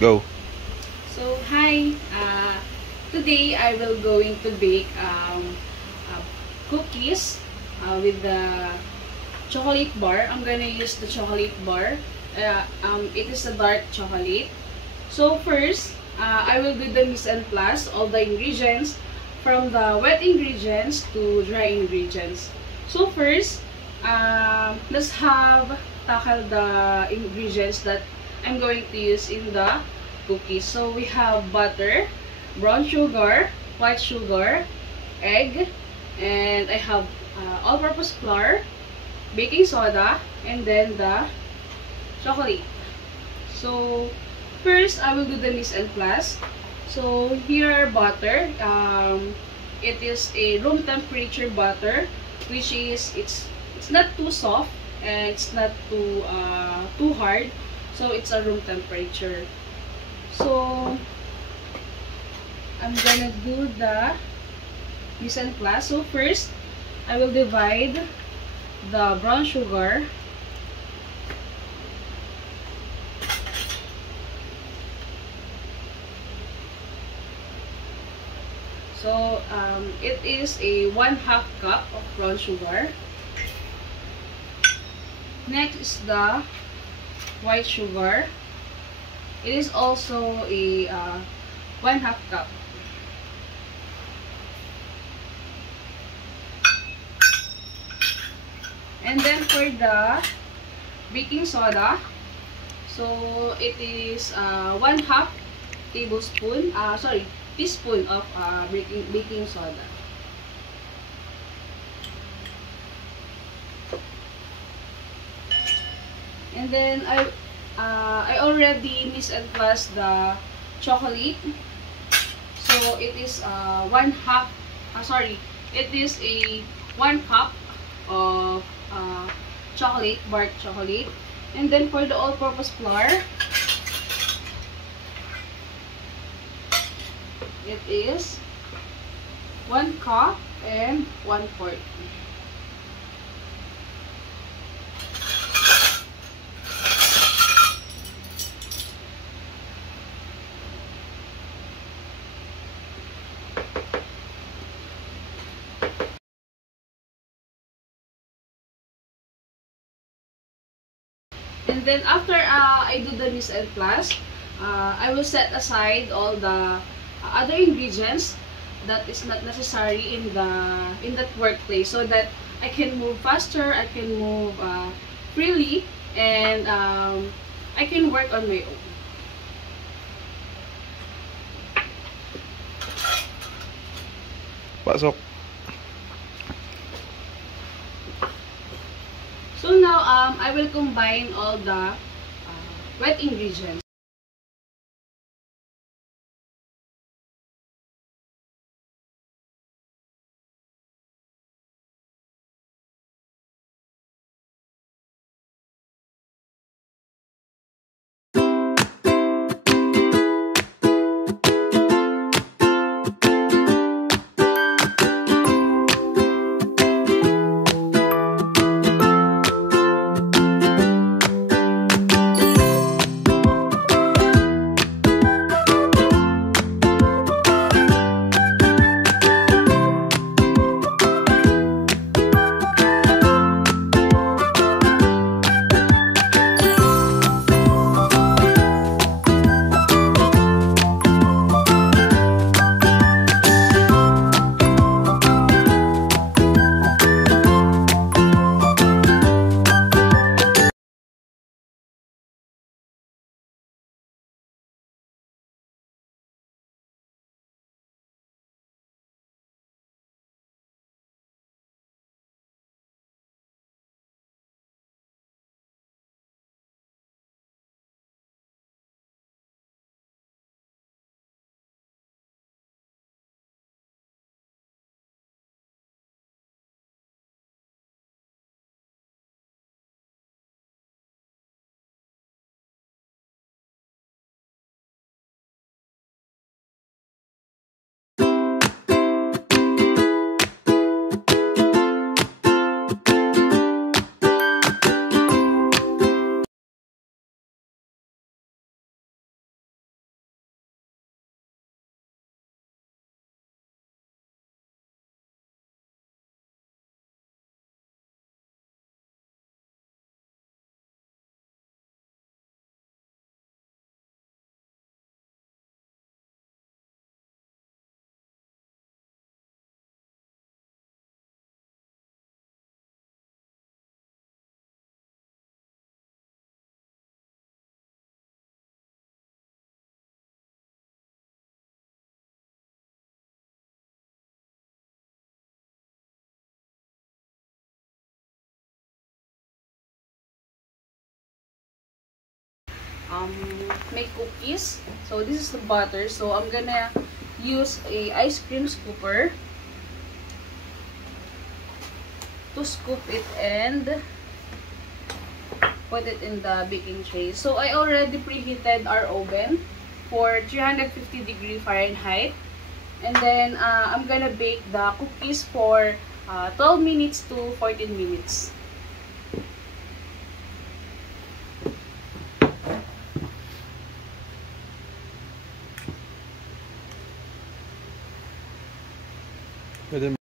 Go. So hi, today I will going to bake cookies with the chocolate bar. I'm gonna use the chocolate bar. It is a dark chocolate. So first, I will do the mise en place, all the ingredients from the wet ingredients to dry ingredients. So first, let's have tackle the ingredients that I'm going to use in the cookies. So we have butter, brown sugar, white sugar, egg, and I have all-purpose flour, baking soda, and then the chocolate. So first, I will do the mise en place. So here are butter. It is a room temperature butter, which is it's not too soft and it's not too hard. So it's a room temperature. So I'm gonna do the mise en place. So first, I will divide the brown sugar. So it is a 1/2 cup of brown sugar. Next is the white sugar. It is also a 1/2 cup. And then for the baking soda, so it is 1/2 tablespoon, teaspoon of baking soda. And then I already mise en place the chocolate. So it is it is a 1 cup of chocolate, dark chocolate. And then for the all-purpose flour, it is 1 cup and 1/4. And then after I do the mise en place, I will set aside all the other ingredients that is not necessary in that workplace, so that I can move faster, I can move freely, and I can work on my own. Pasok. So now I will combine all the wet ingredients. make cookies. So this is the butter. So I'm gonna use a ice cream scooper to scoop it and put it in the baking tray. So I already preheated our oven for 350 Fahrenheit. And then I'm gonna bake the cookies for 12 minutes to 14 minutes. Pwede